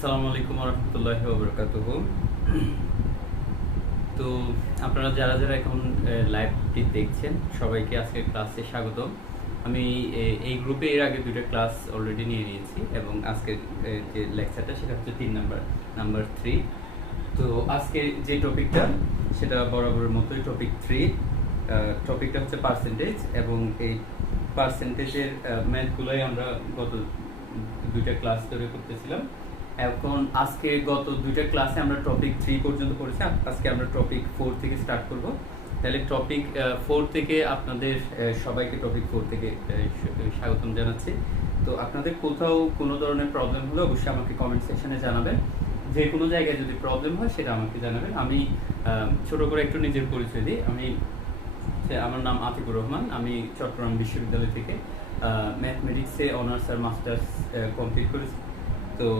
আসসালামু আলাইকুম রহমতুল্লাহি ওয়া বারাকাতুহু। তো আপনারা যারা যারা এখন লাইভটি দেখছেন সবাইকে আজকের ক্লাসে স্বাগতম। আমি এই গ্রুপে এর আগে দুটো ক্লাস অলরেডি নিয়ে নিয়েছি এবং আজকের যে লেকচারটা সেটা হচ্ছে 3 নাম্বার 3। তো আজকে যে টপিকটা সেটা বরাবরের মতোই টপিক 3। টপিকটা হচ্ছে পার্সেন্টেজ এবং এই পার্সেন্টেজের ম্যাথগুলোই আমরা গত দুইটা ক্লাস ধরে করতেছিলাম। এখন আজকে গত দুইটা ক্লাসে আমরা টপিক 3 পর্যন্ত পড়েছি, আজকে আমরা টপিক 4 থেকে স্টার্ট করব। তাহলে টপিক 4 থেকে আপনাদের সবাইকে টপিক 4 থেকে স্বাগতম জানাচ্ছি। তো আপনাদের কোথাও কোনো ধরনের প্রবলেম হলে অবশ্যই আমাকে কমেন্ট সেকশনে জানাবেন। যে কোনো জায়গায় যদি প্রবলেম হয় সেটা আমাকে জানাবেন। আমি ছোট করে একটু নিজের পরিচয় দিই। আমার নাম আতিকুর রহমান। আমি চট্টগ্রাম বিশ্ববিদ্যালয় থেকে ম্যাথমেটিক্সে অনার্স আর মাস্টার্স কমপ্লিট করেছি। তো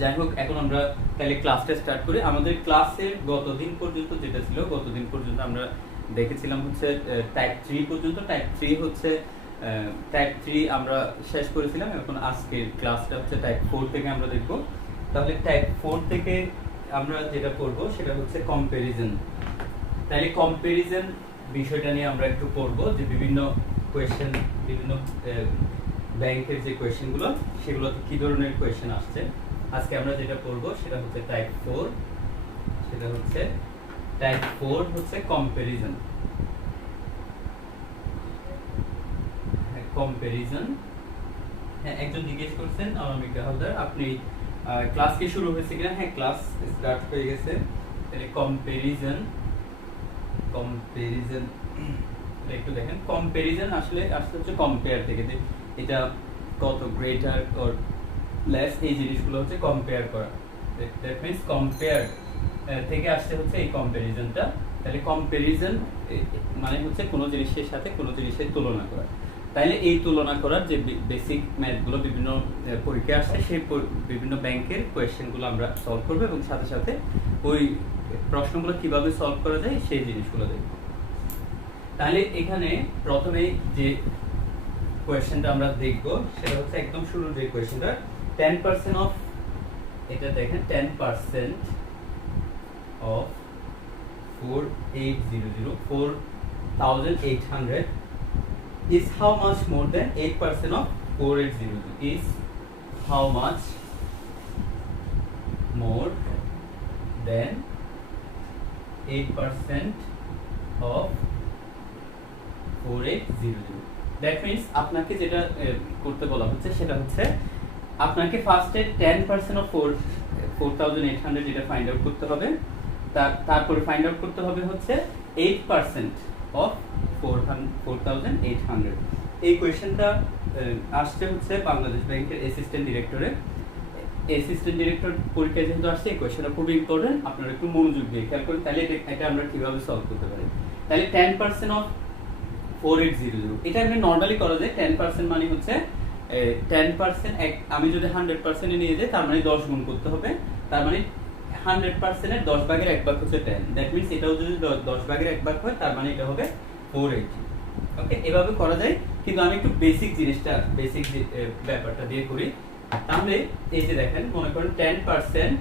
যাই হোক, এখন আমরা তাহলে ক্লাসটা স্টার্ট করি। আমাদের ক্লাসের গতদিন পর্যন্ত যেটা ছিল, গতদিন পর্যন্ত আমরা দেখেছিলাম হচ্ছে টাইপ 3 পর্যন্ত। টাইপ 3 হচ্ছে টাইপ 3 আমরা শেষ করেছিলাম। এখন আজকের ক্লাসটা হচ্ছে টাইপ 4 থেকে আমরা দেখব। তাহলে টাইপ 4 থেকে আমরা যেটা করব সেটা হচ্ছে কম্প্যারিজন। তাহলে কম্প্যারিজন বিষয়টা নিয়ে আমরা একটু পড়ব, যে বিভিন্ন কোয়েশ্চেন, বিভিন্ন ব্যাংকের যে কোয়েশ্চেনগুলো সেগুলোতে কি ধরনের কোয়েশ্চেন আসছে। আজকে আমরা যেটা পড়ব সেটা হচ্ছে টাইপ 4। সেটা হচ্ছে টাইপ 4 হচ্ছে কম্প্যারিজন। কম্প্যারিজন। হ্যাঁ, একজন জিজ্ঞেস করছেন অনামিকা হালদার, আপনি ক্লাস কি শুরু হয়েছে কিনা? হ্যাঁ, ক্লাস স্টার্ট হয়ে গেছে। তাহলে কম্প্যারিজন একটু দেখেন। কম্প্যারিজন আসলে হচ্ছে কম্পেয়ার থেকে, যে এটা কত গ্রেটার অর লেস, এই জিনিসগুলো হচ্ছে কম্পেয়ার করা। দ্যাট মিন্স কম্পেয়ার থেকে আসছে হচ্ছে এই কম্প্যারিজনটা। তাহলে কম্প্যারিজন মানে হচ্ছে কোনো জিনিসের সাথে কোনো জিনিসের তুলনা করা। তাইলে এই তুলনা করার যে বেসিক ম্যাথগুলো বিভিন্ন পরীক্ষায় আসছে, সেই বিভিন্ন ব্যাংকের কোয়েশ্চেনগুলো আমরা সলভ করবো এবং সাথে সাথে ওই প্রশ্নগুলো কিভাবে সলভ করা যায় সেই জিনিসগুলো দেখব। তাহলে এখানে প্রথমে যে কোয়েশ্চেনটা আমরা দেখব সেটা হচ্ছে একদম শুরুর যে কোয়েশ্চেনটা, 10% অফ, এটা দেখেন 10% of 4800 is how much more than 8% of 4800 is how much more than 8% of 4800। That means আপনাকে যেটা করতে বলা হচ্ছে সেটা হচ্ছে আপনাকে ফার্স্টে 10% অফ 4800 যেটা ফাইন্ড আউট করতে হবে, তারপরে ফাইন্ড আউট করতে হবে হচ্ছে 8% অফ 4800। এই কোয়েশ্চেনটা আসছে হচ্ছে বাংলাদেশ ব্যাংকের অ্যাসিস্ট্যান্ট ডিরেক্টর পরীক্ষায় যেহেতু আসছে, এই কোয়েশ্চেনটা খুবই ইম্পর্টেন্ট। আপনারা একটু মনোযোগ দিয়ে খেয়াল করেন, তাহলে এটা আমরা কিভাবে সলভ করতে পারি। তাহলে 10% অফ 4800, এটা এমনি নরমালি করা যায়। 10% মানে হচ্ছে 10%, আমি যদি 100% এ নিয়ে যাই তার মানে 10 গুণ করতে হবে। তার মানে 100% এর 10 ভাগের 1 ভাগ হচ্ছে 10। দ্যাট মিন্স এটাও যদি 10 ভাগের 1 ভাগ হয় তার মানে এটা হবে 480। ওকে, এভাবে করা যায়, কিন্তু আমি একটু বেসিক ব্যাপারটা দিয়ে করি। তাহলে এই যে দেখেন, মনে করেন 10%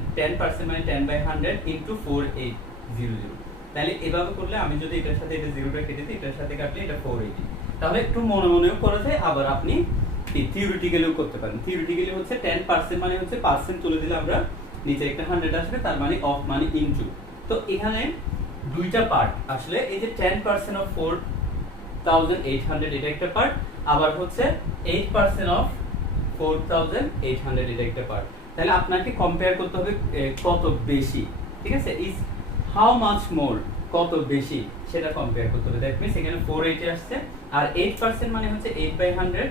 মানে 10/100 ইনটু 4800। তাহলে এভাবে করলে আমি যদি এটার সাথে এটা জিরোটা কেটে দিই, এটার সাথে কাটলে এটা 480। তাহলে একটু মনেও করা যায়, আবার আপনি থিওরিটিক্যালিও করতে পারেন। থিওরিটিক্যালি হচ্ছে 10% মানে হচ্ছে পার্সেন্ট তুলে দিলে আমরা নিচে একটা 100 আসবে, তার মানে অফ মানে ইনটু। তো এখানে দুইটা পার্ট আসলে, এই যে 10% অফ 4800 এটা একটা পার্ট, আবার হচ্ছে 8% অফ 4800 এটা একটা পার্ট। তাহলে আপনাকে কম্পেয়ার করতে হবে কত বেশি, ঠিক আছে, ইজ হাউ মাচ মোর, কত বেশি সেটা কম্পেয়ার করতে হবে। দ্যাট মিন্স এখানে 480 আসছে, আর 8% মানে হচ্ছে 8/100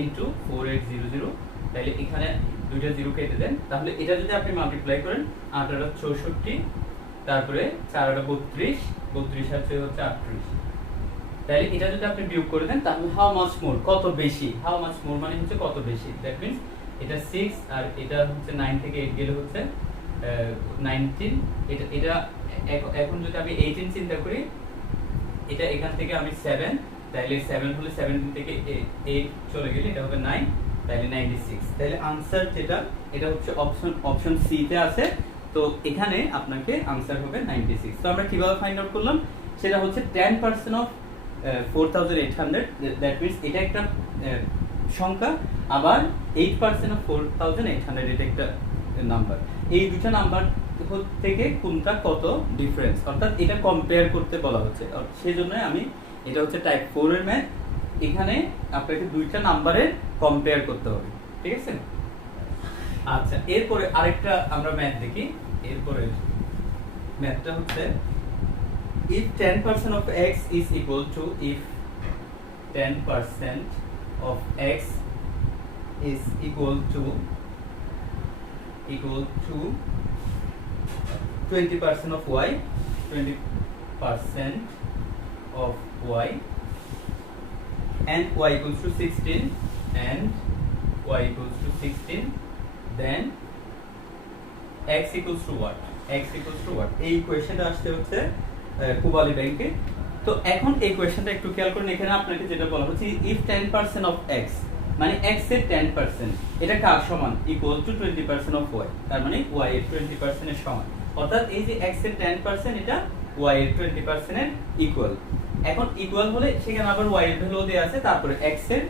ইনটু 4800। তাহলে এখানে দুইটা জিরো কেটে দেন। তাহলে এটা যদি আপনি মাল্টিপ্লাই করেন, 8 8 64, তারপরে 4 8 32, 32 হচ্ছে 38। তাহলে এটা যদি আপনি বিয়োগ করে দেন, তাহলে হাউ মাচ মোর, কত বেশি, হাউ মাচ মোর মানে হচ্ছে কত বেশি। দ্যাট মিন্স এটা 6 আর এটা হচ্ছে 9 থেকে 8 গেলে হচ্ছে 19। এটা এখন যদি আমি 18 চিন্তা করি, এটা এখান থেকে আমি 7, তাহলে 7 হলে 17 থেকে 8 চলে গেলে এটা হবে 9, তাহলে 96, তাহলে আনসার যেটা এটা হচ্ছে অপশন সি তে আছে। তো এখানে আপনাকে আনসার হবে 96। তো আমরা কিভাবে ফাইন্ড আউট করলাম, সেটা হচ্ছে 10% অফ 4800, দ্যাট মিন্স এটা একটা সংখ্যা, আবার 8% অফ 4800 এটা একটা নাম্বার। এই দুটো নাম্বার থেকে কোনটা কত ডিফারেন্স, অর্থাৎ এটা কম্পেয়ার করতে বলা হচ্ছে। সেই জন্য আমি এটা হচ্ছে টাইপ 4 এর ম্যাথ, এখানে আপনাকে দুইটা নাম্বারের কম্পেয়ার করতে হবে, ঠিক আছে। আচ্ছা, এরপরে আরেকটা আমরা ম্যাথ দেখি। এরপরে ম্যাথটা হচ্ছে if 10% of x is equal to, if 10% of x is equal to 20% of y, 20% of y, and y equals to 16, and y equals to 16, then x equals to what? X equals to what? এই ইকুয়েশনটা আসছে হচ্ছে কুবালি ব্যাংকে। তো এখন এই কোয়েশ্চেনটা একটু খেয়াল করুন, এখানে আপনাকে যেটা বলা হচ্ছে if 10% of x, মানে x এর 10% এটা কার সমান, ইকুয়াল টু 20% of y, তার মানে y এর 20% এর সমান। অর্থাৎ এই যে x এর 10% এটা y এর 20% এর ইকুয়াল। এখন ইকুয়াল হলে সেখানে আবার y এর ভ্যালু দেয়া আছে, তারপরে x এর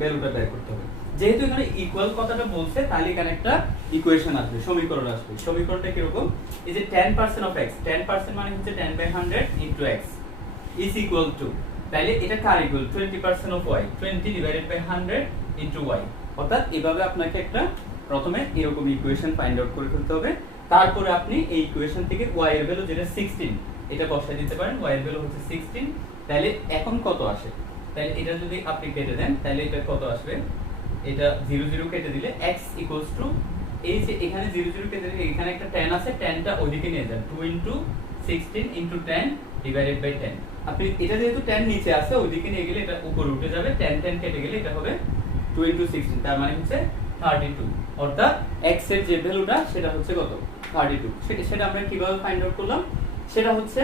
ভ্যালুটা বের করতে হবে। যেহেতু এখানে ইকুয়াল কথাটা বলছে, তাহলে এখানে একটা ইকুয়েশন আসবে, সমীকরণ আসবে। সমীকরণটা কিরকম, এই যে 10% of x, 10% মানে হচ্ছে 10/100 into x is equal to, তাহলে এটা কার equal, 20% of y, 20 divided by 100 into y। অর্থাৎ এভাবে আপনাকে একটা প্রথমে এরকম ইকুয়েশন ফাইন্ড আউট করে ফেলতে হবে। তারপরে আপনি এই ইকুয়েশন থেকে y এর ভ্যালু যেটা 16 এটা বসাই দিতে পারেন। y এর ভ্যালু হচ্ছে 16, তাহলে এখন কত আসে, তাহলে এটা যদি আপনি কেটে দেন তাহলে এটা কত আসবে, এটা 0 0 কেটে দিলে x equals to, এই যে এখানে 0 0 কেটে দিলে এখানে একটা 10 আছে, 10টা ওইদিকে নিয়ে যান, 2 into 16 into 10 divided by 10। আপনি এটা যেহেতু 10 নিচে আছে, ওইদিকে নিয়ে গেলে এটা উপরে উঠে যাবে, 10 10 কেটে গেলে এটা হবে 2 into 16, তার মানে হচ্ছে 32। অর্থাৎ x এর যে ভ্যালুটা সেটা হচ্ছে কত, 32। সেটা আমরা কিভাবে ফাইন্ড আউট করলাম, সেটা হচ্ছে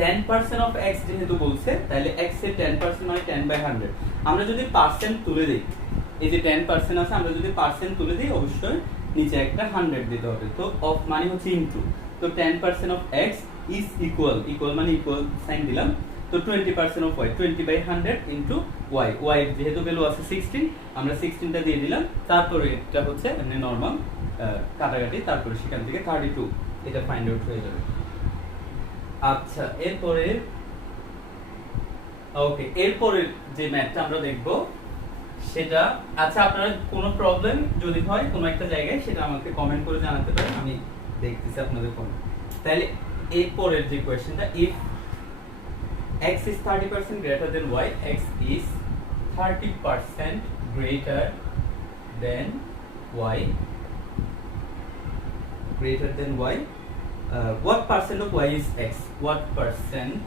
10% of x যেহেতু বলছে, তাহলে x এর 10% মানে 10/100। আমরা যদি পার্সেন্ট তুলে দেই, এই যে 10% আছে, আমরা যদি পার্সেন্ট তুলে দিই অবশ্যই নিচে একটা 100 দিতে হবে। তো অফ মানে হচ্ছে ইনটু, তো 10% of x is equal, equal মানে ইকুয়াল সাইন দিলাম, তো 20% of y, 20/100 into y, y যেহেতু ভ্যালু আছে 16, আমরা 16টা দিয়ে দিলাম, তারপরে এটা হচ্ছে এমনি নরমাল কাটাকাটি, তারপরে সেখান থেকে 32 এটা ফাইন্ড আউট হয়ে যাবে। আচ্ছা, এরপরে এরপরে যে ম্যাথটা আমরা দেখব সেটা, আচ্ছা আপনারা কোনো প্রবলেম যদি হয় কোনো একটা জায়গায়, সেটা আমাকে কমেন্ট করে জানাতে পারেন, আমি দেখতেছি আপনাদের কমেন্ট। তাহলে এরপরের যে কোয়েশ্চেনটা, if x is 30% greater than y, x is 30% greater than y, what percent of y is x? What percent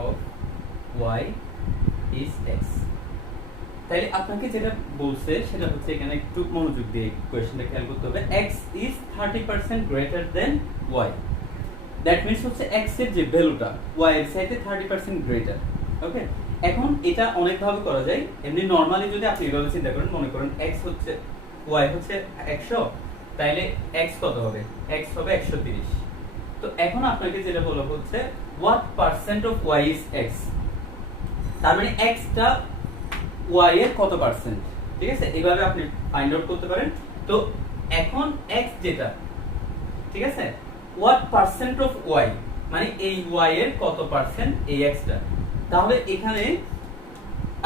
of y is x? তাহলে আপনাকে যেটা বলছে সেটা হচ্ছে, এখানে একটু মনোযোগ দিয়ে কোয়েশ্চেনটা খেয়াল করতে হবে। x is 30% greater than y, that means হচ্ছে x এর যে ভ্যালুটা y এর চাইতে 30% গ্রেটার। ওকে, এখন এটা অনেক ভাবে করা যায়। এমনি নরমালি যদি আপনি এভাবে চিন্তা করেন, মনে করেন x হচ্ছে, y হচ্ছে 100, তাইলে x কত হবে, x হবে 130। তো এখন আপনাকে যেটা বলা হচ্ছে what percent of y is x, তার মানে x টা y এর কত পার্সেন্ট, ঠিক আছে, এইভাবে আপনি ফাইন্ড আউট করতে পারেন। তো এখন x যেটা, ঠিক আছে, what percent of y মানে এই y এর কত পার্সেন্ট এই x টা, তাহলে এখানে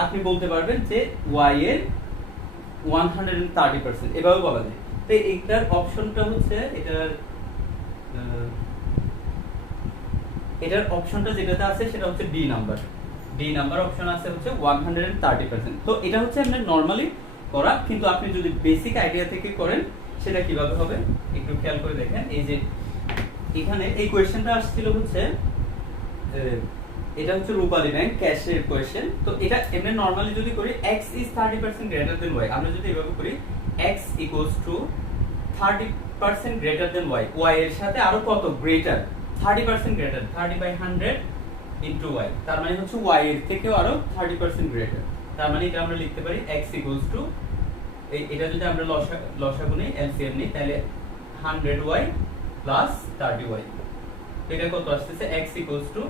আপনি বলতে পারবেন যে y এর 130%, এভাবে বলা যায়। তো এইটার অপশনটা হচ্ছে, এটার অপশনটা যেটাতে আছে সেটা হচ্ছে ডি নাম্বার অপশন আছে হচ্ছে 130%। তো এটা হচ্ছে আমরা নরমালি করা, কিন্তু আপনি যদি বেসিক আইডিয়া থেকে করেন সেটা কিভাবে হবে একটু খেয়াল করে দেখেন। এই যে এখানে এই কোয়েশ্চেনটা আসছিল হচ্ছে, এটা হচ্ছে রূপালী ব্যাংক ক্যাশের কোয়েশ্চেন। তো এটা এমনি নরমালি যদি করি x is 30% greater than y, আমরা যদি এভাবে করি x equals to 30% greater than y, y এর সাথে আরো কত গ্রেটার, 30% গ্রেটার, 30/100 ইনটু ওয়াই, তার মানে হচ্ছে ওয়াই এর থেকেও আরো 30% গ্রেটার। তার মানে এটা আমরা লিখতে পারি x ইকুয়ালস টু, এটা যদি আমরা লসাগু নেই, এলসিএম নেই, তাহলে 100y প্লাস 30y, এটা কত আসছে? x equals to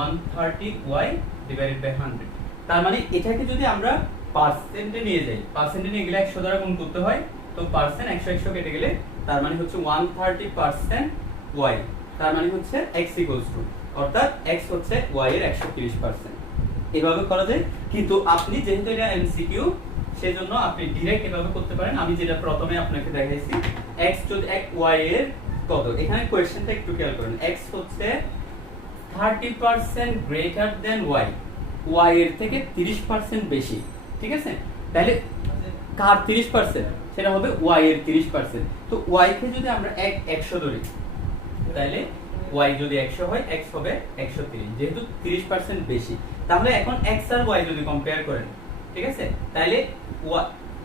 130y divided by 100। তার মানে এটাকে যদি আমরা পার্সেন্টে নিয়ে যাই, পার্সেন্টে নিয়ে গেলে 100 দ্বারা গুণ করতে হয়, তো পার্সেন্ট 100 100 কেটে গেলে তার মানে হচ্ছে 130% y, তার মানে হচ্ছে x ইকুয়ালস টু, অর্থাৎ x হচ্ছে y এর 130%। এভাবে করা যায়, কিন্তু আপনি যেহেতু এটা এমসিকিউ সেজন্য আপনি ডাইরেক্ট এভাবে করতে পারেন। আমি যেটা প্রথমে আপনাকে দেখাইছি, x যদি y এর কত, এখানে কোশ্চেনটা একটু খেয়াল করেন, x হচ্ছে 30% গ্রেটার দেন y, y এর থেকে 30% বেশি, ঠিক আছে? তাহলে কার 30%? সেটা হবে y এর 30%। তো y কে যদি আমরা 100 ধরি, তাহলে y যদি 100 হয়, x হবে 130, যেহেতু 30% বেশি। তাহলে এখন x আর y যদি কম্পেয়ার করেন, ঠিক আছে, তাহলে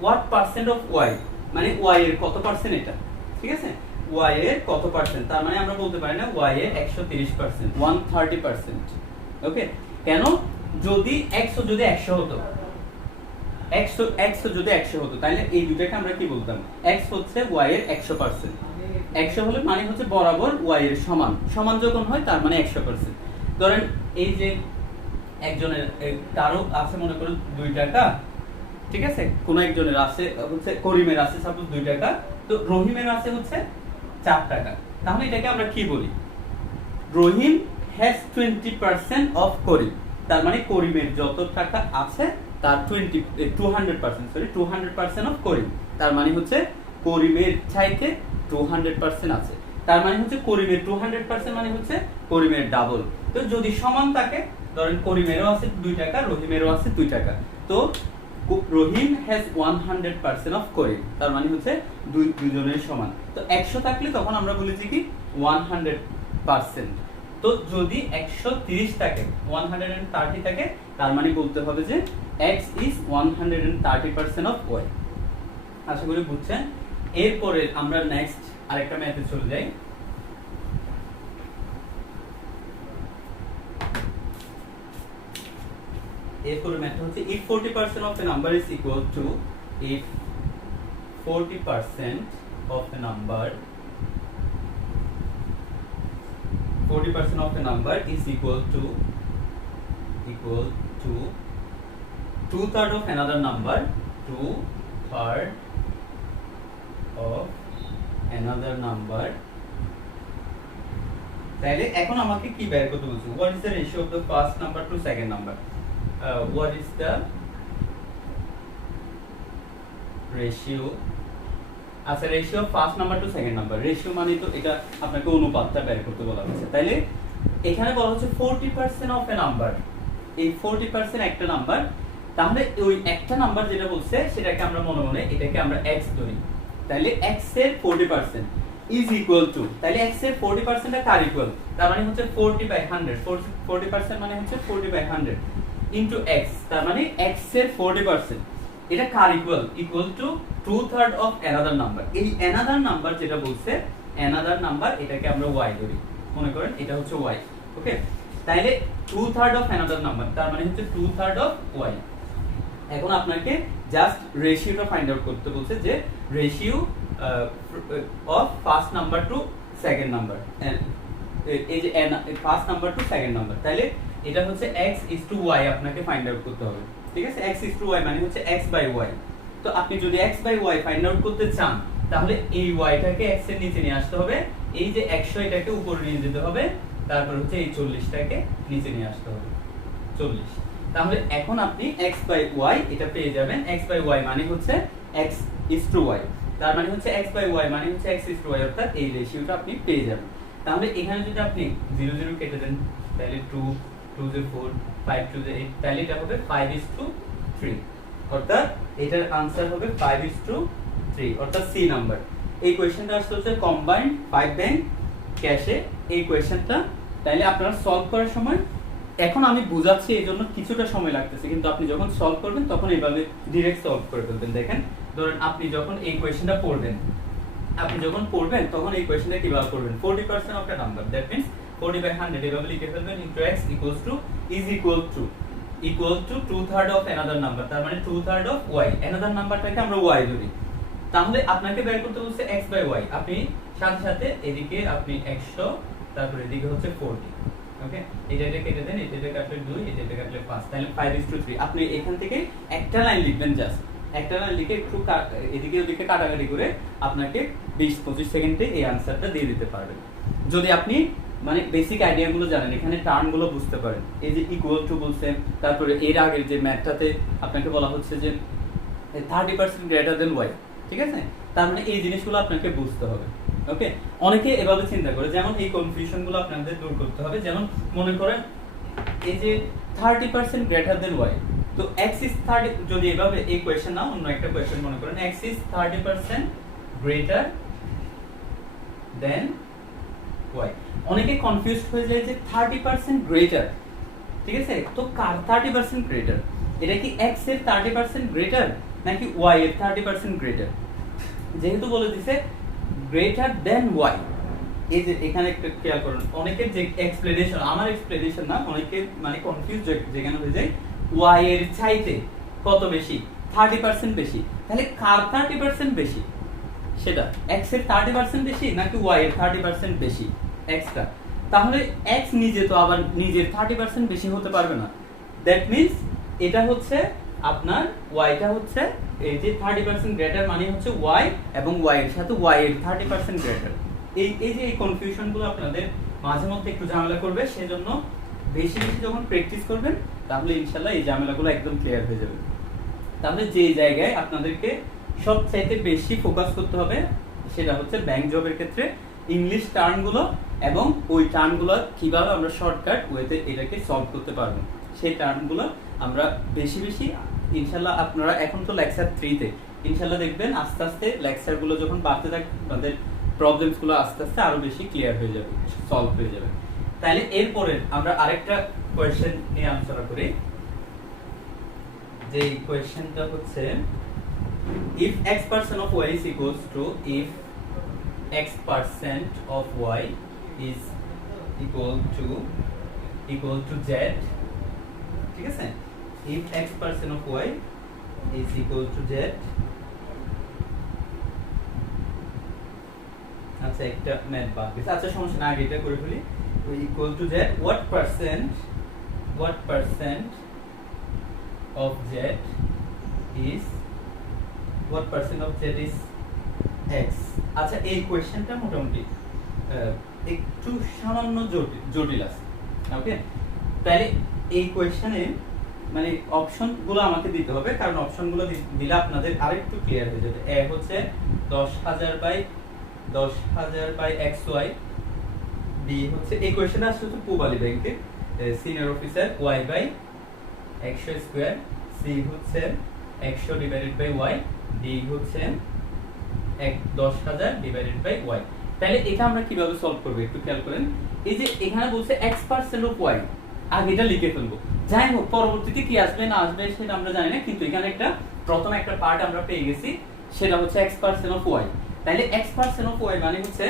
what percent of y, মানে y এর কত পার্সেন্ট এটা, ঠিক আছে, y এর কত পার্সেন্ট, তার মানে আমরা বলতে পারি না y এর 130%, 130%। ওকে, কেন? যদি x যদি 100 হতো, x যদি 100 হতো, তাহলে এই দুটোকে আমরা কি বলতাম? x হচ্ছে y এর 100%। 100 হলে মানে হচ্ছে বরাবর y এর সমান, সমান যখন হয় তার মানে 100%। ধরেন এই যে একজনের কারো আছে মনে করুন 2 টাকা, ঠিক আছে, কোন একজনের আছে হচ্ছে করিমের আছে সাপোজ 2 টাকা, তো রহিমের আছে হচ্ছে 4 টাকা। তাহলে এটাকে আমরা কি বলি? রহিম হ্যাজ 20% অফ করিম, তার মানে করিমের যত টাকা আছে তার 200% অফ করিম, তার মানে হচ্ছে করিমের চাইতে 200% আছে, তার মানে হচ্ছে করিমের 200% মানে হচ্ছে করিমের ডাবল। তো যদি সমান থাকে, ধরেন করিমেরও আছে 2 টাকা, রহিমেরও আছে 2 টাকা, তো রহিম হ্যাজ 100% অফ করিম, তার মানে হচ্ছে দুইজনের সমান। তো 100 থাকলে তখন আমরা বলি যে কি 100%। তো যদি 130 থাকে, 130 থাকে, তার মানে বলতে হবে যে x is 130% অফ y। আশা করি বুঝছেন। এরপরে আমরা নেক্সট আরেকটা ম্যাথে চলে যাই। এরপরে ম্যাথড হচ্ছে if 40% of a number is equal to, if 40% of a number is equal to 2/3 of another number, 2/3 of another number, তাহলে এখন আমাকে কি বের করতে বলছো? what is the ratio of the first number to second number? What is the ratio? আচ্ছা, ratio of first number to second number, ratio মানে তো এটা আপনাকে অনুপাতটা বের করতে বলা হচ্ছে। তাইলে এখানে বলা হচ্ছে 40% অফ এ নাম্বার, এই 40% একটা নাম্বার, তাহলে ওই একটা নাম্বার যেটা বলছে সেটাকে আমরা মনে মনে এটাকে আমরা x ধরি। তাইলে x এর 40% ইজ ইকুয়াল টু, তাইলে x এর 40% টা কার ইকুয়াল? তার মানে হচ্ছে 40/100, 40% মানে হচ্ছে 40/100 ইনটু x, তার মানে x এর 40% এটা কার equal? Equal to 2/3 of another number. এই অ্যানাদার নাম্বার যেটা বলছে, অ্যানাদার নাম্বার এটাকে আমরা y ধরি, মনে করেন এটা হচ্ছে y। ওকে, তাইলে 2/3 অফ অ্যানাদার নাম্বার, তার মানে হচ্ছে 2/3 অফ y। এখন আপনাকে জাস্ট রেশিওটা ফাইন্ড আউট করতে বলছে, যে ratio of first number to second number, এই যে first number to second number, তাইলে এটা হচ্ছে x is to y আপনাকে ফাইন্ড আউট করতে হবে, ঠিক আছে? x is to y মানে হচ্ছে x by y। তো আপনি যদি x by y find out করতে চান, তাহলে এই y টাকে x এর নিচে নিয়ে আসতে হবে, এই যে 100 এটাকে উপরে নিয়ে যেতে হবে, তারপর হচ্ছে এই 40 টাকে নিচে নিয়ে আসতে হবে, 40। তাহলে এখন আপনি x by y এটা পেয়ে যাবেন। x by y মানে হচ্ছে x is to y, তার মানে হচ্ছে x by y মানে হচ্ছে x is to y, অর্থাৎ এই রেশিওটা আপনি পেয়ে যাবেন। তাহলে এখানে যদি আপনি 0 0 কেটে দেন, তাহলে 2 2 4 5 2 8, তাহলে এটা হবে 5:3, অর্থাৎ এটার आंसर হবে 5:3, অর্থাৎ সি নাম্বার। এই কোশ্চেনটা আসলে হচ্ছে কম্বাইন্ড 5 ব্যাংক ক্যাশে এই কোশ্চেনটা। তাহলে আপনারা সলভ করার সময়, এখন আমি বুঝাচ্ছি এই জন্য কিছুটা সময় লাগতেছে, কিন্তু আপনি যখন সলভ করবেন তখন এইভাবে ডাইরেক্ট সলভ করে ফেলবেন। দেখেন, ধরেন আপনি যখন এই কোশ্চেনটা পড়বেন, তখন এই কোশ্চেনটা কিভাবে করবেন? 40% of A number, that means 40/100 এভাবে লিখে ফেলবেন into x is equal to 2/3 of another number, তার মানে 2/3 অফ y, অ্যানাদার নাম্বারটাকে আমরা y ধরি। তাহলে আপনাকে বের করতে বলছে x বাই y, আপনি সাথে সাথে এদিকে আপনি 100 তারপর এদিকে হচ্ছে 40, ওকে, এটা কেটে দেন, এটা কাটলে 2, এটা কাটলে 5, তাহলে 5:3। আপনি এখান থেকে একটা লাইন লিখবেন, জাস্ট একটা লাইন লিখে একটু এদিকে ওদিকে কাটাকাটি করে আপনাকে 20-25 সেকেন্ডে এই আনসারটা দিয়ে দিতে পারবেন, যদি আপনি মানে বেসিক আইডিয়াগুলো জানেন, এখানে টার্মগুলো বুঝতে পারেন। এই যে ইকুয়াল টু বলছে, তারপরে এর আগের যে ম্যাথটাতে আপনাকে বলা হচ্ছে যে 30% গ্রেটার দেন y, ঠিক আছে, তার মানে এই জিনিসগুলো আপনাকে বুঝতে হবে, ওকে। অনেকে এভাবে চিন্তা করে, যেমন এই কনফিউশনগুলো আপনাদের দূর করতে হবে। যেমন মনে করেন এই যে 30% গ্রেটার দেন y, তো x is 30, যদি এভাবে এই কোশ্চেন না অন্য একটা কোশ্চেন মনে করেন x is 30% greater than y, অনেকে কনফিউজড হয়ে যায় যে 30% গ্রেটার, ঠিক আছে, তো কার 30% গ্রেটার, এটা কি x এর 30% গ্রেটার নাকি y এর 30% গ্রেটার? যেহেতু বলে দিছে গ্রেটার দেন y, এই যে এখানে একটু খেয়াল করুন, অনেকের যে এক্সপ্লেনেশন, আমার এক্সপ্লেনেশন না, অনেকে মানে কনফিউজ যেখানে হয়ে যায় y এর চাইতে কত বেশি, 30% বেশি, তাহলে কার 30% বেশি, সেটা x এর 30% বেশি নাকি y এর 30% বেশি, x টা, তাহলে x নিজে তো আবার নিজের 30% বেশি হতে পারবে না, দ্যাট মিন্স এটা হচ্ছে আপনার y টা হচ্ছে এই যে 30% গ্রেটার মানে হচ্ছে y, এবং y এর সাথে y এর 30% গ্রেটার। এই যে এই কনফিউশনগুলো আপনাদের মাঝে মধ্যে একটু ঝামেলা করবে, সেজন্য বেশি বেশি যখন প্র্যাকটিস করবেন তাহলে ইনশাআল্লাহ এই ঝামেলাগুলো একদম ক্লিয়ার হয়ে যাবে। তাহলে যে জায়গায় আপনাদেরকে সবচাইতে বেশি ফোকাস করতে হবে সেটা হচ্ছে ব্যাংক জবের ক্ষেত্রে ইংলিশ টার্মগুলো, এবং ওই টার্মগুলো কিভাবে আমরা শর্টকাট ওয়েতে এটাকে সলভ করতে পারবো, সেই টার্মগুলো আমরা বেশি বেশি ইনশাআল্লাহ। আপনারা এখন তো লেকচার 3 তে, ইনশাআল্লাহ দেখবেন আস্তে আস্তে লেকচারগুলো যখন বাড়তে থাকবে আমাদের প্রবলেমসগুলো আস্তে আস্তে আরো বেশি ক্লিয়ার হয়ে যাবে, সলভ হয়ে যাবে। তাহলে এরপরে আমরা আরেকটা কোয়েশ্চেন নিয়ে আলোচনা করি, যে কোয়েশ্চেনটা হচ্ছে if x% of y is equals to, if x% of y is equal to z, ঠিক আছে, if x% of y is equal to z, আচ্ছা একটা ম্যাথ বাদ দিছি, আচ্ছা সমস্যা না, আগে এটা করে ফেলি, equal to z, what percent of z is x? আচ্ছা এই কোশ্চেনটা মোটামুটি একটু সামান্য জটিল আছে, ওকে। তাহলে এই কোশ্চেনে মানে অপশনগুলো আমাকে দিতে হবে, কারণ অপশনগুলো দিলে আপনাদের আরেকটু ক্লিয়ার হয়ে যাবে। এ হচ্ছে 10,000 বাই xy, বি হচ্ছে এই কোশ্চেনটা আসলে পূবালী ব্যাংকের senior officer, y by 100 square, C হচ্ছে 100 ডিভাইডেড বাই y, ডি হচ্ছে 10,000 ডিভাইডেড বাই y। তাহলে এটা আমরা কিভাবে সলভ করব একটু খেয়াল করেন। এই যে এখানে বলছে x% অফ y, আগে এটা লিখে ফেলবো, যাই হোক পরবর্তীতে কি আসবে না আসবে সেটা আমরা জানি না, কিন্তু এখানে একটা প্রথম একটা পার্ট আমরা পেয়ে গেছি, সেটা হচ্ছে x% অফ y। তাহলে x% অফ y মানে হচ্ছে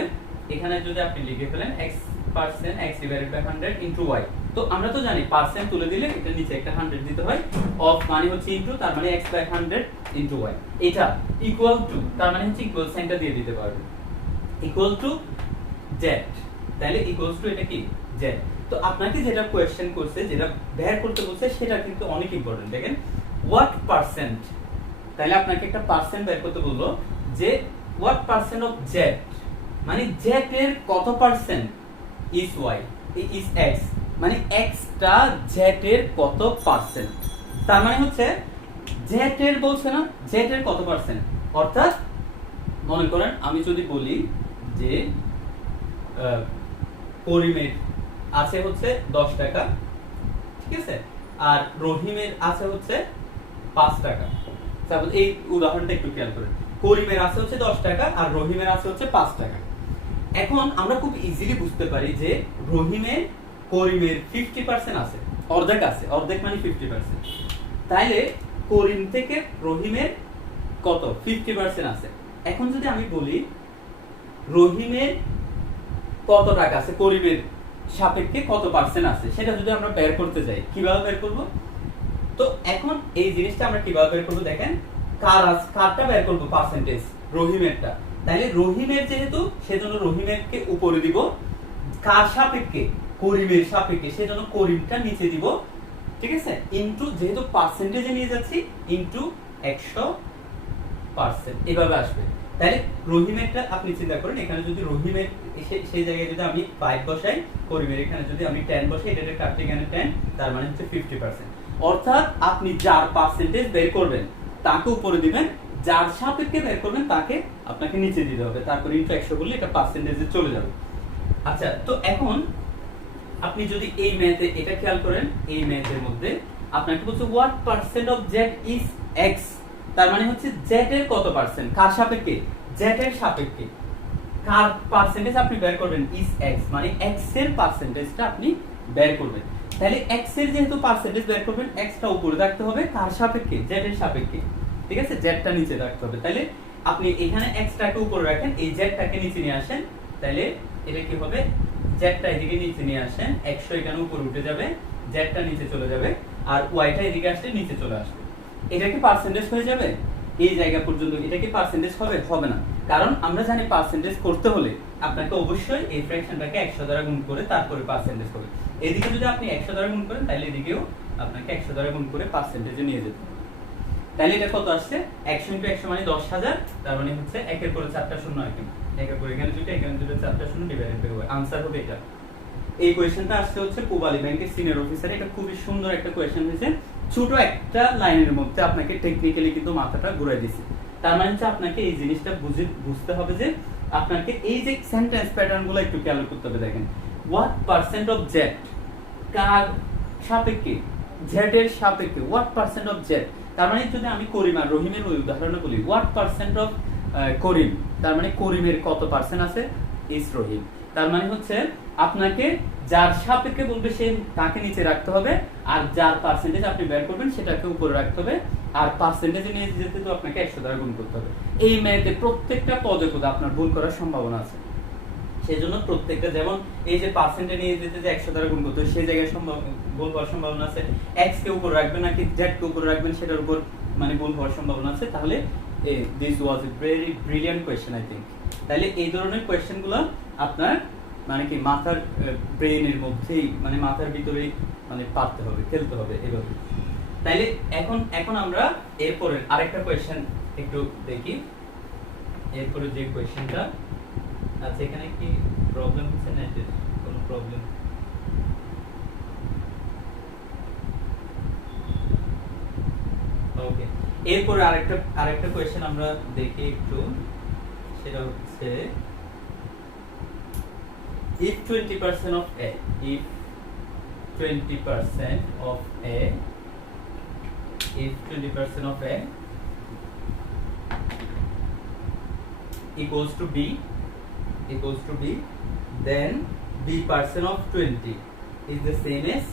এখানে যদি আপনি লিখে ফেলেন x% x divided by 100 into y, তো আমরা তো জানি পার্সেন্ট তুলে দিলে এটা নিচে একটা 100 দিতে হয়, অফ মানে হচ্ছে ইনটু, তার মানে x বাই 100 ইনটু y, এটা ইকুয়াল টু, তার মানে হচ্ছে ইকুয়াল সাইনটা দিয়ে দিতে পারবেন, ইকুয়াল টু z। তাহলে ইকুয়ালস টু এটা কি z। তো আপনাকে যেটা কোশ্চেন করছে, যেটা বের করতে বলছে, সেটা কিন্তু অনেক ইম্পর্টেন্ট। দেখেন হোয়াট পার্সেন্ট, তাহলে আপনাকে একটা পার্সেন্ট বের করতে বললো যে হোয়াট পার্সেন্ট অফ z, মানে z এর কত percent is y is x, মানে x টা z এর কত পার্সেন্ট, তার মানে হচ্ছে z এর বলছে না, z এর কত পার্সেন্ট, অর্থাৎ মনে করেন আমি যদি বলি যে করিমের আছে হচ্ছে 10 টাকা, ঠিক আছে, আর রহিমের আছে হচ্ছে 5 টাকা। তারপর এই উদাহরণটা একটু খেয়াল করেন, করিমের আছে হচ্ছে 10 টাকা আর রহিমের আছে হচ্ছে 5 টাকা। এখন আমরা খুব ইজিলি বুঝতে পারি যে রহিমের করিমের 50% আছে, অর্ধেক আছে, অর্ধেক মানে 50%, তাইলে করিম থেকে রহিমের কত 50% আছে। এখন যদি আমি বলি রহিমের কত টাকা আছে করিমের সাপেক্ষে কত পার্সেন্ট আছে সেটা যদি আমরা বের করতে যাই, কিভাবে বের করব? তো এখন এই জিনিসটা আমরা কিভাবে বের করব দেখেন, কারটা বের করব পার্সেন্টেজ, রহিমেরটা। তাহলে রহিমের যেহেতু, সেজন্য রহিমেরকে উপরে দিব, কার সাপেক্ষে? করিমের সাপেক্ষে, সেজন্য করিমটা নিচে দিব, ঠিক আছে, ইনটু যেহেতু পার্সেন্টেজে নিয়ে যাচ্ছি ইনটু 100%, এভাবে আসবে। তাহলে রহিমেরটা আপনি চিন্তা করেন, এখানে যদি রহিমের সেই জায়গায় যদি আমি 5 বসাই, করিমের এখানে যদি আমি 10 বসাই, এটা কাটতে এখানে 10, তার মানে হচ্ছে 50%। অর্থাৎ আপনি যার পার্সেন্টেজ বের করবেন তাকে উপরে দিবেন, যার সাপেক্ষে বের করবেন তাকে আপনাকে নিচে দিতে হবে, তারপর ইনটু 100 করলে এটা পার্সেন্টেজে চলে যাবে। আচ্ছা, তো এখন আপনি যদি এই ম্যাথে এটা খেয়াল করেন, এই ম্যাথের মধ্যে আপনাকে বলছে what percent of Z is x, তার মানে হচ্ছে জেড এর কত পার্সেন্ট, কার সাপেক্ষে? জেড এর সাপেক্ষে কার পার্সেন্টেজ আপনি বের করবেন, ইজ এক্স, মানে এক্স এর পার্সেন্টেজটা আপনি বের করবেন। তাহলে এক্স এর যেহেতু পার্সেন্টেজ বের করবেন, এক্সটা উপরে রাখতে হবে, কার সাপেক্ষে? জেড এর সাপেক্ষে, ঠিক আছে, জেডটা নিচে রাখতে হবে। তাহলে আপনি এখানে এক্সটাকে উপরে রাখেন, এই জেডটাকে নিচে নিয়ে আসেন, তাহলে এটা কি হবে, জেডটা এদিকে নিচে নিয়ে আসেন, 100 এখানে উপরে উঠে যাবে, জেডটা নিচে চলে যাবে, আর ওয়াইটা এদিকে আসলে নিচে চলে আসবে। এটা কি পার্সেন্টেজ হয়ে যাবে? এই জায়গা পর্যন্ত এটা কি পার্সেন্টেজ হবে? হবে না, কারণ আমরা জানি পার্সেন্টেজ করতে হলে আপনাকে অবশ্যই এই ফ্র্যাকশনটাকে 100 দ্বারা গুণ করে তারপরে পার্সেন্টেজ করবে। এদিকে যদি আপনি 100 দ্বারা গুণ করেন, তাহলে এদিকেও আপনাকে 100 দ্বারা গুণ করে পার্সেন্টেজে নিয়ে যেতে হবে। তাহলে এটা কত আসছে? 100 × 100 মানে 10,000, তার মানে হচ্ছে 1 এর পরে 4টা শূন্য, একের পরে এখানে দুটো, এখানে দুটো, 4টা শূন্য ডিভাইডেড বাই ওয়াই, आंसर হবে এটা। এই কোশ্চেনটা আসছে হচ্ছে পূবালী ব্যাংকের সিনিয়র অফিসার, এটা খুবই সুন্দর একটা কোশ্চেন হয়েছে, ছোট একটা লাইনের মধ্যে আপনাকে টেকনিক্যালি কিন্তু মাথাটা ঘুরাই দিয়েছে। তার মানে হচ্ছে আপনাকে এই জিনিসটা বুঝতে হবে যে আপনাকে এই যে সেন্টেন্স প্যাটার্নগুলো একটু খেয়াল করতে হবে। দেখেন, হোয়াট পার্সেন্ট অফ জেড, কার সাপেক্ষে? জেড এর সাপেক্ষে, হোয়াট পার্সেন্ট অফ জেড, তার মানে যদি আমি করিম আর রহিমের ওই উদাহরণে বলি, হোয়াট পার্সেন্ট অফ করিম, তার মানে করিমের কত পার্সেন্ট আছে, ইজ রহিম। তার মানে হচ্ছে আপনাকে যার সাপেক্ষে বলবে সে তাকে নিচে রাখতে হবে, আর যার পার্সেন্টেজ আপনি বের করবেন সেটাকে উপরে রাখতে হবে, আর পার্সেন্টেজে নিয়ে যেতে তো আপনাকে 100 দ্বারা গুণ করতে হবে। এই ম্যাথে প্রত্যেকটা পদে পদে আপনার ভুল করার সম্ভাবনা আছে, সেজন্য প্রত্যেকটা, যেমন এই যে পার্সেন্টে নিয়ে যেতে যে 100 দ্বারা গুণ করতে হবে, সেই জায়গায় ভুল হওয়ার সম্ভাবনা আছে। এক্স কে উপরে রাখবেন নাকি জেড কে উপরে রাখবেন সেটার উপর মানে ভুল হওয়ার সম্ভাবনা আছে। তাহলে this was a very brilliant question I think. তাহলে এই ধরনের কোয়েশ্চেনগুলো আপনার মানে কি মাথার ব্রেইনের মধ্যেই, মানে মাথার ভিতরেই মানে পারতে হবে, খেলতে হবে এভাবে। তাইলে এখন আমরা এরপরে আরেকটা কোয়েশ্চেন একটু দেখি। এরপরে যে কোয়েশ্চেনটা আচ্ছা, এখানে কি প্রবলেম হচ্ছে না, এর কোনো প্রবলেম? ওকে, এরপরে আরেকটা কোয়েশ্চেন আমরা দেখি একটু, সেটা হচ্ছে if 20% of a, if 20% of a, if 20% of a equals to b, then b percent of 20 is the same as,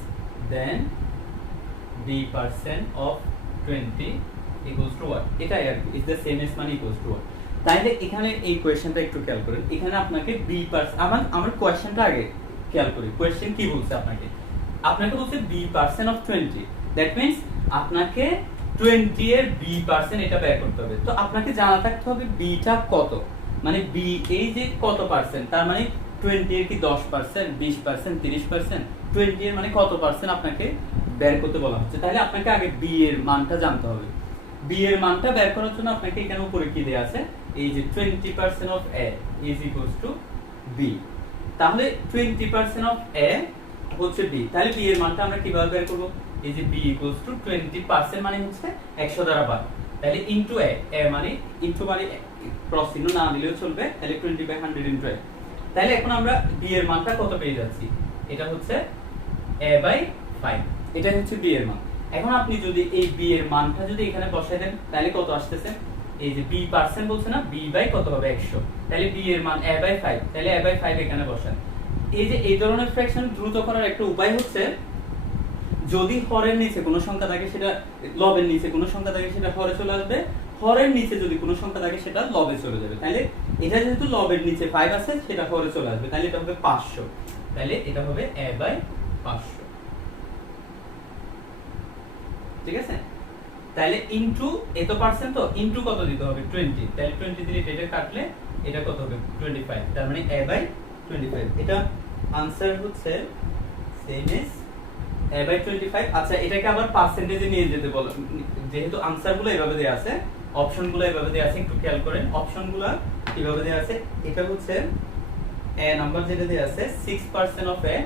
then b percent of 20 equals to what, এটাই আর কি, is the same as মানে equals to what। তাইলে এখানে এই কোয়েশ্চেনটা একটু খেয়াল করেন, এখানে আপনাকে b পার্সেন্ট, আমার কোয়েশ্চেনটা আগে খেয়াল করি, কোয়েশ্চেন কি বলছে আপনাকে বলছে b percent of 20, that means আপনাকে 20 এর b পার্সেন্ট এটা বের করতে হবে। তো আপনাকে জানা থাকতে হবে b টা কত, মানে b এই যে কত পার্সেন্ট, তার মানে 20 এর কি 10%, 20%, 30%, 20 এর মানে কত পার্সেন্ট আপনাকে বের করতে বলা হচ্ছে। তাহলে আপনাকে আগে b এর মানটা জানতে হবে। b এর মানটা বের করার জন্য আপনাকে এখানে উপরে কি দেয়া আছে, এই যে 20% of a is equals to b, তাহলে 20% of a হচ্ছে b, তাহলে b এর মানটা আমরা কিভাবে বের করব, এই যে b equals to 20% মানে হচ্ছে 100 দ্বারা ভাগ, তাহলে ইনটু a, a মানে ইনটু মানে ক্রস চিহ্ন না দিলেও চলবে, তাহলে 20/100 ইনটু a। তাহলে এখন আমরা b এর মানটা কত পেয়ে যাচ্ছি, এটা হচ্ছে a/5, এটা হচ্ছে b এর মান। এখন আপনি যদি এই b এর মানটা যদি এখানে বসায় দেন, তাহলে কত আসতেছে, এই যে b পার্সেন্ট বলছে না, b বাই কত হবে 100, তাহলে b এর মান a/5, তাহলে a/5 এখানে বসান। এই যে এই ধরনের ফ্র্যাকশন দ্রুত করার একটা উপায় হচ্ছে, যদি হরের নিচে কোনো সংখ্যা থাকে সেটা লবের নিচে কোনো সংখ্যা থাকে সেটা হরে চলে আসবে, হরের নিচে যদি কোনো সংখ্যা থাকে সেটা লবে চলে যাবে। তাহলে এটা যেহেতু লবের নিচে 5 আছে সেটা হরে চলে আসবে, তাহলে এটা হবে 500। তাহলে এটা হবে a/500, ঠিক আছে। তাহলে ইনটু এত পার্সেন্ট, তো ইনটু কত দিতে হবে 20, তাহলে 20 দিলে এটা কাটলে এটা কত হবে 25, তার মানে a/25। এটা आंसर হচ্ছে সেম ইজ a/25। আচ্ছা এটাকে আবার পার্সেন্টেজে নিয়ে যেতে বলো, যেহেতু आंसरগুলো এভাবে দেয়া আছে, অপশনগুলো এভাবে দেয়া আছে, একটু খেয়াল করেন অপশনগুলো কিভাবে দেয়া আছে। এটা হচ্ছে a নাম্বার যেটা দেয়া আছে 6% অফ a,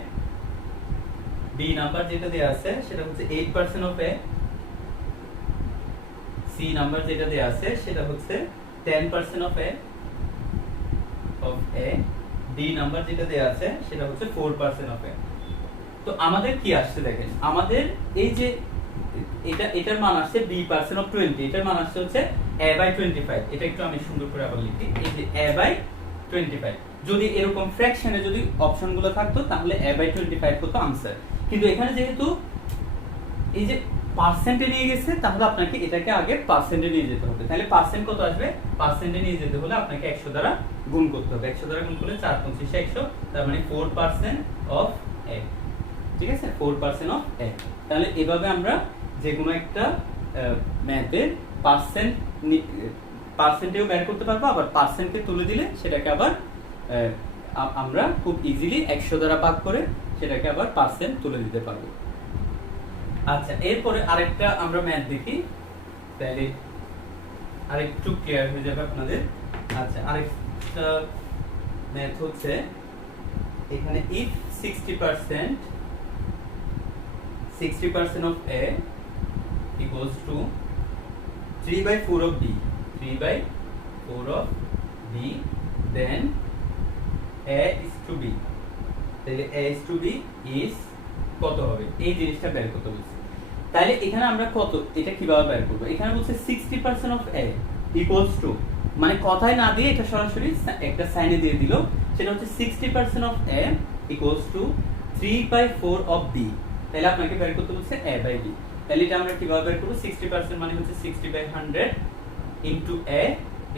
b নাম্বার যেটা দেয়া আছে সেটা হচ্ছে 8% অফ a, c নাম্বার যেটা দেয়া আছে সেটা হচ্ছে 10% অফ a, d নাম্বার যেটা দেয়া আছে সেটা হচ্ছে 4% অফ a। তো আমাদের কি আসছে দেখেন, আমাদের এই যে এটার মান আসছে b% অফ 20, এটার মান আসছে হচ্ছে a/25। এটা একটু আমি সুন্দর করে আবার লিখি, এই যে a/25। যদি এরকম ফ্র্যাকশনে যদি অপশনগুলো থাকতো তাহলে a/25 হতো आंसर, কিন্তু এখানে যেহেতু এই যে পার্সেন্টে নিয়ে গেছে তাহলে আপনাকে এটাকে আগে পার্সেন্টে নিয়ে যেতে হবে। তাহলে পার্সেন্ট কত আসবে, পার্সেন্টে নিয়ে যেতে হলে আপনাকে 100 দ্বারা গুণ করতে হবে। 100 দ্বারা গুণ করলে 4 5 100, তার মানে 4% অফ a, ঠিক আছে, 4% অফ a। তাহলে এভাবে আমরা যে কোনো একটা ম্যাথের পার্সেন্টেও বের করতে পারবো, আবার পার্সেন্টকে তুলে দিলে সেটাকে আবার আমরা খুব ইজিলি 100 দ্বারা ভাগ করে সেটাকে আবার পার্সেন্ট তুলে দিতে পারবো। আচ্ছা এরপরে আরেকটা আমরা ম্যাথ দেখি, তাহলে আরেকটু ক্লিয়ার হয়ে যাবে আপনাদের। আচ্ছা আরেকটা ম্যাথ হচ্ছে এখানে if 60% of a equals to 3/4 of b, 3/4 of b, then a is to b, তাহলে a is to b is কত হবে, এই জিনিসটা বের করতে বলছে। তাহলে এখানে আমরা কত, এটা কিভাবে বের করব, এখানে বলছে 60% of a equals to, মানে কথাই না দিয়ে এটা সরাসরি একটা সাইনে দিয়ে দিল, সেটা হচ্ছে 60% of a equals to 3/4 of b। তাহলে আপনাকে বের করতে বলছে a/b। তাহলে এটা আমরা কিভাবে বের করব, 60% মানে হচ্ছে 60/100 into a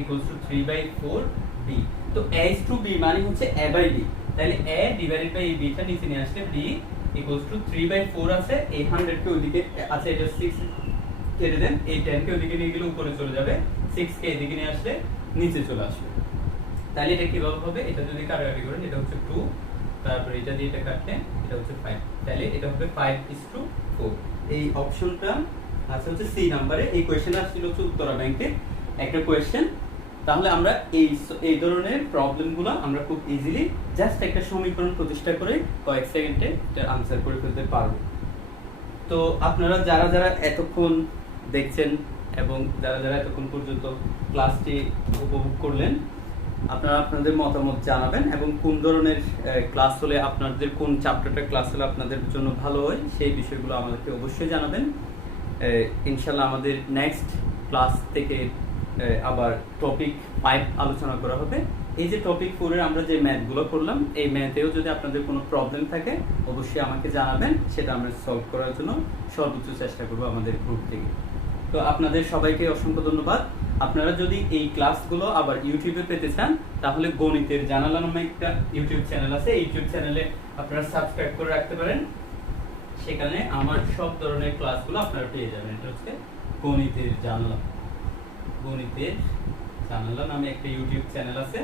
equals to 3/4 b। তো a is to b মানে হচ্ছে a/b, তাহলে a divided by b টা নিচে নিয়ে আসলে b equals to 3/4 আছে, এই 100 কে ওইদিকে আছে, এটা 6 কেটে দেন, এই 10 কে ওইদিকে নিয়ে গেলে উপরে চলে যাবে, 6 কে এদিকে নিয়ে আসলে নিচে চলে আসবে। তাহলে এটা কিভাবে হবে, এটা যদি কাটাকাটি করেন এটা হচ্ছে 2, তারপর এটা দিয়ে এটা কাটলে এটা হচ্ছে 5, তাহলে এটা হবে 5:4। এই অপশনটা আছে হচ্ছে সি নম্বরে। এই কোশ্চেন আসছিল হচ্ছে উত্তরা ব্যাংকে একটা কোশ্চেন। তাহলে আমরা এই ধরনের প্রবলেমগুলো আমরা খুব ইজিলি জাস্ট একটা সমীকরণ প্রতিষ্ঠা করে কয়েক সেকেন্ডে এটা আনসার করে ফেলতে পারবো। তো আপনারা যারা যারা এতক্ষণ দেখছেন এবং যারা যারা এতক্ষণ পর্যন্ত ক্লাসটি উপভোগ করলেন, আপনারা আপনাদের মতামত জানাবেন এবং কোন ধরনের ক্লাস হলে আপনাদের, কোন চ্যাপ্টারটা ক্লাস হলে আপনাদের জন্য ভালো হয় সেই বিষয়গুলো আমাদেরকে অবশ্যই জানাবেন। ইনশাআল্লাহ আমাদের নেক্সট ক্লাস থেকে আবার টপিক 5 আলোচনা করা হবে। এই যে টপিক 4 এর আমরা যে ম্যাথগুলো করলাম, এই ম্যাথেও যদি আপনাদের কোনো প্রবলেম থাকে অবশ্যই আমাকে জানাবেন, সেটা আমরা সলভ করার জন্য সর্বোচ্চ চেষ্টা করব আমাদের গ্রুপ থেকে। তো আপনাদের সবাইকে অসংখ্য ধন্যবাদ। আপনারা যদি এই ক্লাসগুলো আবার ইউটিউবে পেতে চান তাহলে গণিতের জানালা নামে একটা ইউটিউব চ্যানেল আছে, এই ইউটিউব চ্যানেলে আপনারা সাবস্ক্রাইব করে রাখতে পারেন, সেখানে আমার সব ধরনের ক্লাসগুলো আপনারা পেয়ে যাবেন। এটা হচ্ছে গণিতের জানালা, গণিতের জানালা নামে একটা ইউটিউব চ্যানেল আছে,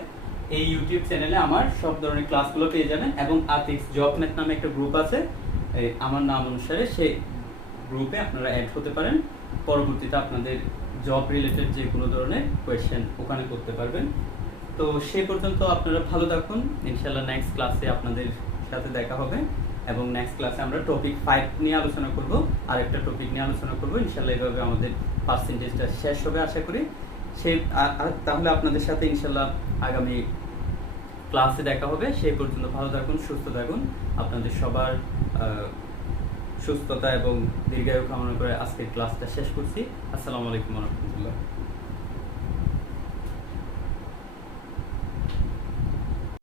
এই ইউটিউব চ্যানেলে আমার সব ধরনের ক্লাসগুলো পেয়ে যাবেন। এবং আতিক্স জব ম্যাথ নামে একটা গ্রুপ আছে, আমার নাম অনুসারে সেই গ্রুপে আপনারা অ্যাড হতে পারেন। পরবর্তীতে আপনাদের জব রিলেটেড যে কোনো ধরনের কোয়েশ্চেন ওখানে করতে পারবেন। তো সে পর্যন্ত আপনারা ভালো থাকুন, ইনশাআল্লাহ নেক্সট ক্লাসে আপনাদের সাথে দেখা হবে এবং নেক্সট ক্লাসে আমরা টপিক 5 নিয়ে আলোচনা করব, আর একটা টপিক নিয়ে আলোচনা করব। ইনশাআল্লাহ এইভাবে আমাদের পার্সেন্টেজটা শেষ হবে আশা করি। তাহলে আপনাদের সাথে ইনশাআল্লাহ আগামী ক্লাসে দেখা হবে। সেই পর্যন্ত ভালো থাকুন, সুস্থ থাকুন। আপনাদের সবার সুস্থতা এবং দীর্ঘায়ু কামনা করে আজকের ক্লাসটা শেষ করছি। আসসালামু আলাইকুম ওয়া রাহমাতুল্লাহ।